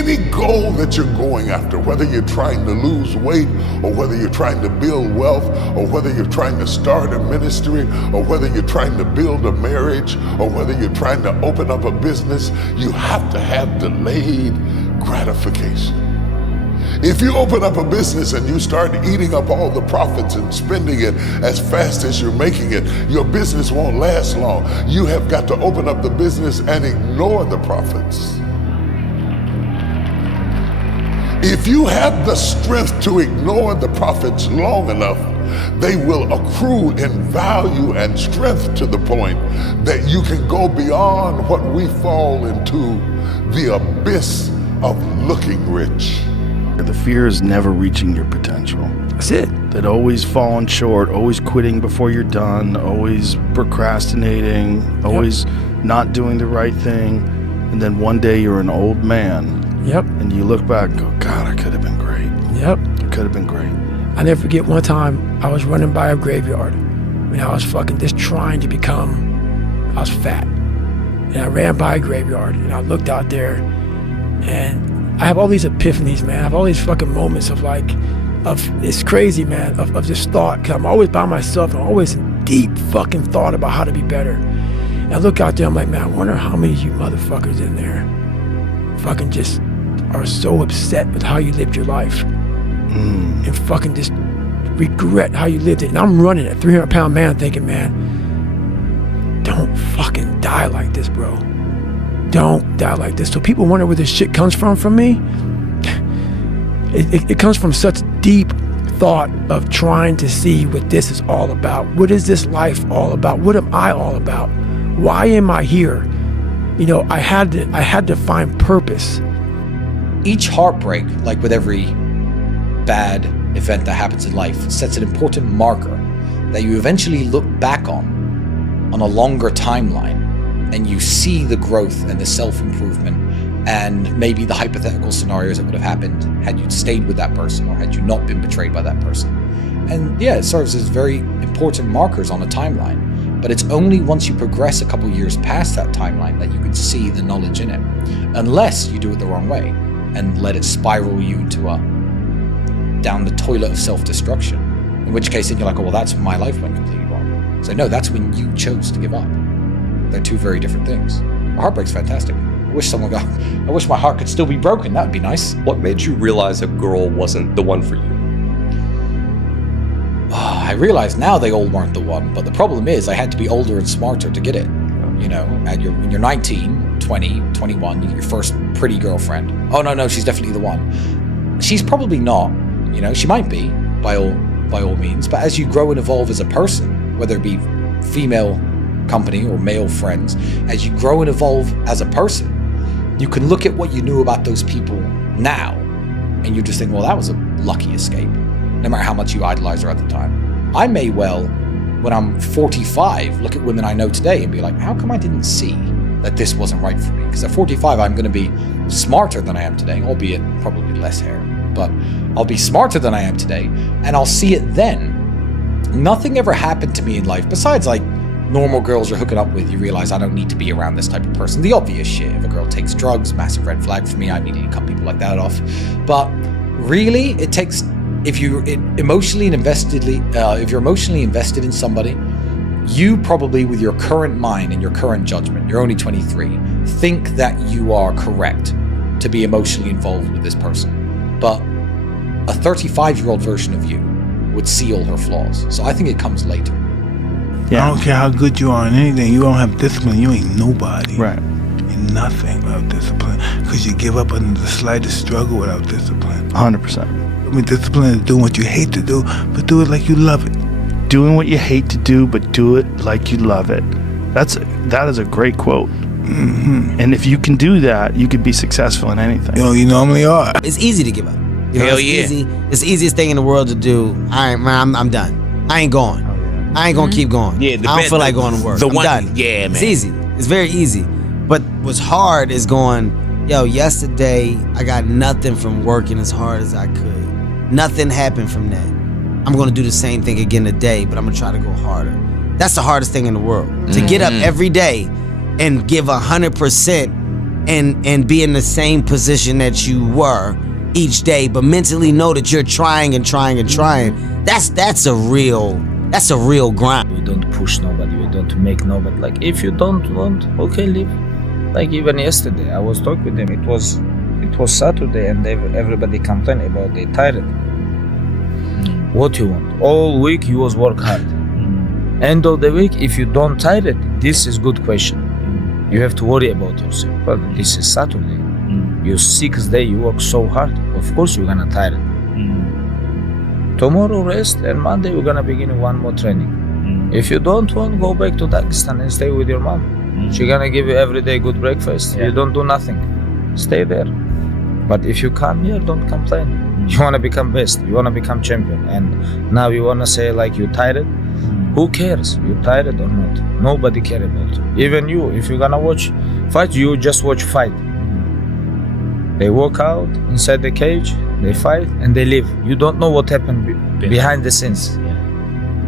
Any goal that you're going after, whether you're trying to lose weight, or whether you're trying to build wealth, or whether you're trying to start a ministry, or whether you're trying to build a marriage, or whether you're trying to open up a business, you have to have delayed gratification. If you open up a business and you start eating up all the profits and spending it as fast as you're making it, your business won't last long. You have got to open up the business and ignore the profits. If you have the strength to ignore the profits long enough, they will accrue in value and strength to the point that you can go beyond what we fall into, the abyss of looking rich. The fear is never reaching your potential. That's it. That always falling short, always quitting before you're done, always procrastinating, always not doing the right thing. And then one day you're an old man. Yep. And you look back and go, God, I could have been great. Yep. It could have been great. I never forget one time I was running by a graveyard when I was fucking just trying to become, I was fat. And I ran by a graveyard and I looked out there and I have all these epiphanies, man. I have all these fucking moments of it's crazy, man, of just thought. Cause I'm always by myself and I'm always in deep fucking thought about how to be better. And I look out there, I'm like, man, I wonder how many of you motherfuckers in there fucking just are so upset with how you lived your life and fucking just regret how you lived it. And I'm running a 300-pound man thinking, man, don't fucking die like this, bro. Don't die like this. So people wonder where this shit comes from me. It comes from such deep thought of trying to see what this is all about. What is this life all about? What am I all about? Why am I here? You know, I had to find purpose. Each heartbreak, like with every bad event that happens in life, sets an important marker that you eventually look back on a longer timeline, and you see the growth and the self-improvement and maybe the hypothetical scenarios that would have happened had you stayed with that person or had you not been betrayed by that person. And yeah, it serves as very important markers on a timeline, but it's only once you progress a couple years past that timeline that you can see the knowledge in it, unless you do it the wrong way and let it spiral you into down the toilet of self-destruction, in which case then you're like, oh, well, that's when my life went completely wrong. So no, that's when you chose to give up. They're two very different things. A heartbreak's fantastic. I wish my heart could still be broken. That would be nice. What made you realize a girl wasn't the one for you? I realize now they all weren't the one, but the problem is I had to be older and smarter to get it. You know, when you're 19, 20, 21, you get your first pretty girlfriend. Oh, no, she's definitely the one. She's probably not. You know, she might be, by all means, but as you grow and evolve as a person, whether it be female company or male friends, as you grow and evolve as a person, you can look at what you knew about those people now, and you just think, well, that was a lucky escape, no matter how much you idolize her at the time. I may well, when I'm 45, look at women I know today and be like, how come I didn't see that this wasn't right for me? Because at 45, I'm going to be smarter than I am today, albeit probably less hair, but I'll be smarter than I am today, and I'll see it then. Nothing ever happened to me in life besides like normal girls you're hooking up with. You realize I don't need to be around this type of person. The obvious shit. If a girl takes drugs, massive red flag for me. I immediately cut people like that off. But really, it takes, if you're emotionally invested in somebody, you probably, with your current mind and your current judgment, you're only 23, think that you are correct to be emotionally involved with this person. But a 35-year-old version of you would see all her flaws. So I think it comes later. Yeah. I don't care how good you are in anything. You don't have discipline, you ain't nobody. Right. You're nothing without discipline. Because you give up under the slightest struggle without discipline. 100%. I mean, discipline is doing what you hate to do, but do it like you love it. Doing what you hate to do, but do it like you love it. That is a great quote. Mm-hmm. And if you can do that, you could be successful in anything. You know, you normally are. It's easy to give up. You know, Hell yeah. Easy. It's the easiest thing in the world to do. All right, man, I'm done. I ain't going. I ain't gonna keep going. Yeah, I don't feel like going to work. I'm done. Yeah, man. It's easy. It's very easy. But what's hard is going, yo, yesterday I got nothing from working as hard as I could. Nothing happened from that. I'm gonna do the same thing again today, but I'm gonna try to go harder. That's the hardest thing in the world. To get up every day and give 100% and be in the same position that you were each day, but mentally know that you're trying and trying and trying. That's a real grind. We don't push nobody, we don't make nobody. Like, if you don't want, okay, leave. Like, even yesterday, I was talking with them. It was Saturday, and everybody complained about they tired. What you want? All week you was work hard. End of the week, if you don't tired, this is good question. You have to worry about yourself. But this is Saturday. Your 6th day, you work so hard. Of course you're gonna tired. Tomorrow rest, and Monday we're gonna begin one more training. If you don't want, go back to Dagestan and stay with your mom. She's gonna give you every day good breakfast. You don't do nothing. Stay there. But if you come here, don't complain. You wanna become best. You wanna become champion. And now you wanna say like you tired. Who cares? You tired or not? Nobody care about you. Even you, if you're gonna watch fight, you just watch fight. They walk out inside the cage, they fight, and they leave. You don't know what happened behind the scenes.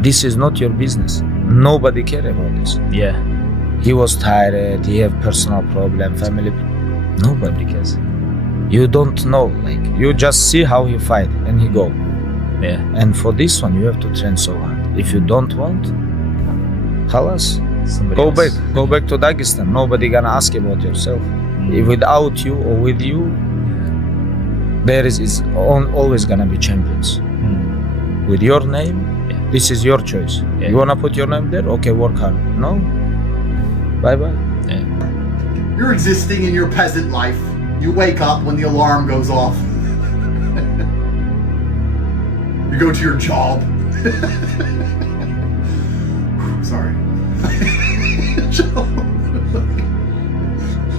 This is not your business. Nobody care about this. He was tired, he have personal problem, family. Nobody cares. You don't know, like, you just see how he fight and he go. And for this one, you have to train so hard. If you don't want, halas, go back to Dagestan. Nobody gonna ask about yourself. Without you or with you, there is always gonna be champions. With your name, this is your choice. You wanna put your name there? Okay, work hard. No? Bye-bye. You're existing in your peasant life. You wake up when the alarm goes off. You go to your job. Sorry.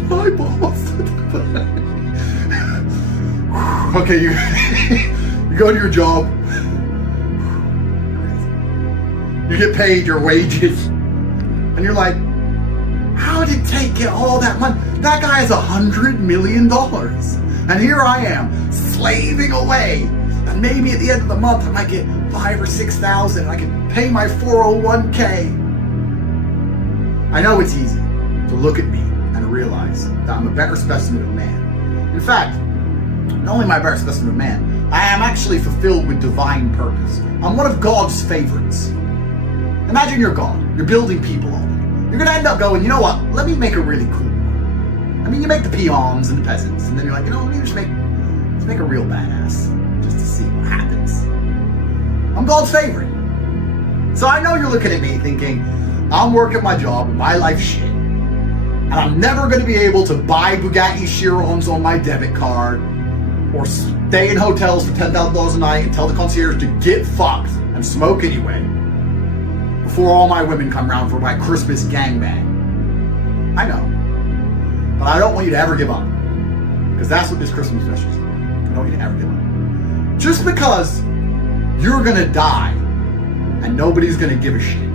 My boss. Okay, you go to your job. You get paid your wages. And you're like, how did Tate get all that money? That guy has $100 million. And here I am, slaving away. And maybe at the end of the month, I might get 5,000 or 6,000. I can pay my 401k. I know it's easy to look at me and realize that I'm a better specimen of man. In fact, not only am I a better specimen of man, I am actually fulfilled with divine purpose. I'm one of God's favorites. Imagine you're God. You're building people all day. You're gonna end up going, you know what? Let me make a really cool one. I mean, you make the peons and the peasants, and then you're like, you know, let me just make a real badass, just to see what happens. I'm God's favorite. So I know you're looking at me thinking, I'm working my job and my life's shit, and I'm never gonna be able to buy Bugatti Chirons on my debit card, or stay in hotels for $10,000 a night and tell the concierge to get fucked and smoke anyway, before all my women come round for my Christmas gangbang. I know. But I don't want you to ever give up. Because that's what this Christmas special is. I don't want you to ever give up. Just because you're gonna die and nobody's gonna give a shit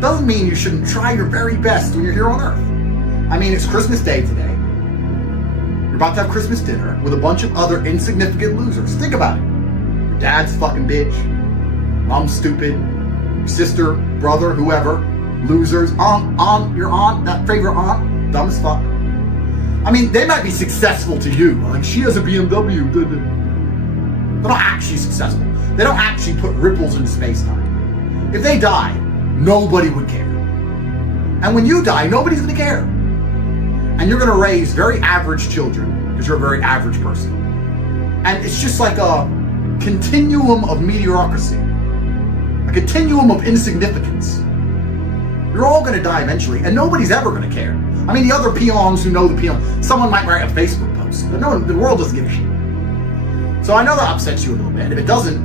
doesn't mean you shouldn't try your very best when you're here on Earth. I mean, it's Christmas Day today. You're about to have Christmas dinner with a bunch of other insignificant losers. Think about it. Your dad's fucking bitch. Mom's stupid. Sister, brother, whoever, losers, your aunt, that favorite aunt, dumb as fuck. I mean, they might be successful to you. Like, she has a BMW. They're not actually successful. They don't actually put ripples into space-time. If they die, nobody would care. And when you die, nobody's gonna care. And you're gonna raise very average children, because you're a very average person. And it's just like a continuum of mediocrity. A continuum of insignificance. You're all gonna die eventually, and nobody's ever gonna care. I mean, the other peons who know the peons, someone might write a Facebook post, but no, the world doesn't give a shit. So I know that upsets you a little bit. If it doesn't,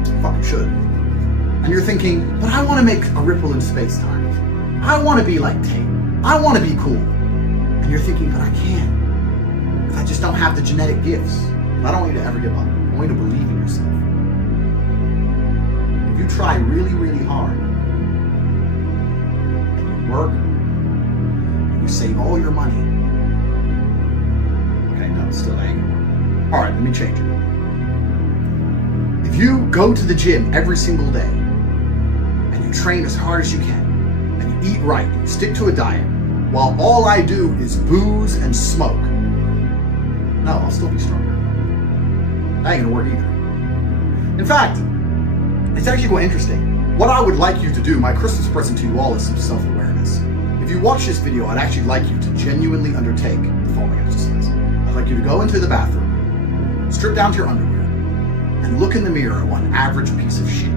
it fucking should. And you're thinking, but I wanna make a ripple in space-time. I wanna be like Tate. I wanna be cool. And you're thinking, but I can't. Because I just don't have the genetic gifts. But I don't want you to ever give up. I want you to believe in yourself. If you try really, really hard, and you work, and you save all your money. Okay, no, still ain't gonna work. All right, let me change it. If you go to the gym every single day, and you train as hard as you can, and you eat right, and you stick to a diet, while all I do is booze and smoke, no, I'll still be stronger. That ain't gonna work either. In fact, it's actually quite interesting. What I would like you to do, my Christmas present to you all, is some self-awareness. If you watch this video, I'd actually like you to genuinely undertake the following exercise. I'd like you to go into the bathroom, strip down to your underwear, and look in the mirror at one average piece of shit